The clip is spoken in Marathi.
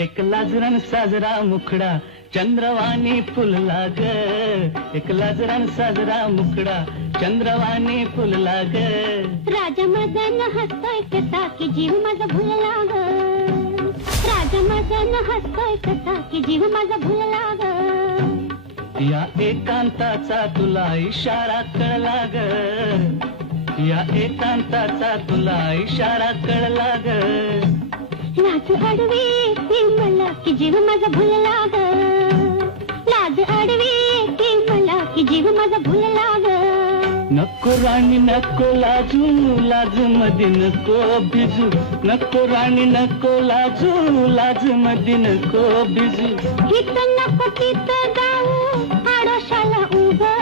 एक लाजरान साजरा मुखडा चंद्रवाणी फुलला ग, एक लाजरान साजरा मुखडा चंद्रवाणी फुलला ग. राजा मदन हसतोय कसा की जीव माझा भुलला ग, राजा मदन हसतोय कसा की जीव माझा भुलला ग. या एकांताचा तुला इशारा कळला ग, या एकांताचा तुला इशारा कळला ग. लाज आडवी येते मला की जीव माझा भुलला ग, लाज आडवी येते मला की जीव माझा भुलला ग. नको राणी नको लाजू, लाज मध्ये नको भिजू, नको राणी नको लाजू, लाज मध्ये नको भिजू. इथं नको तिथं जाऊ, आडोशाला उभं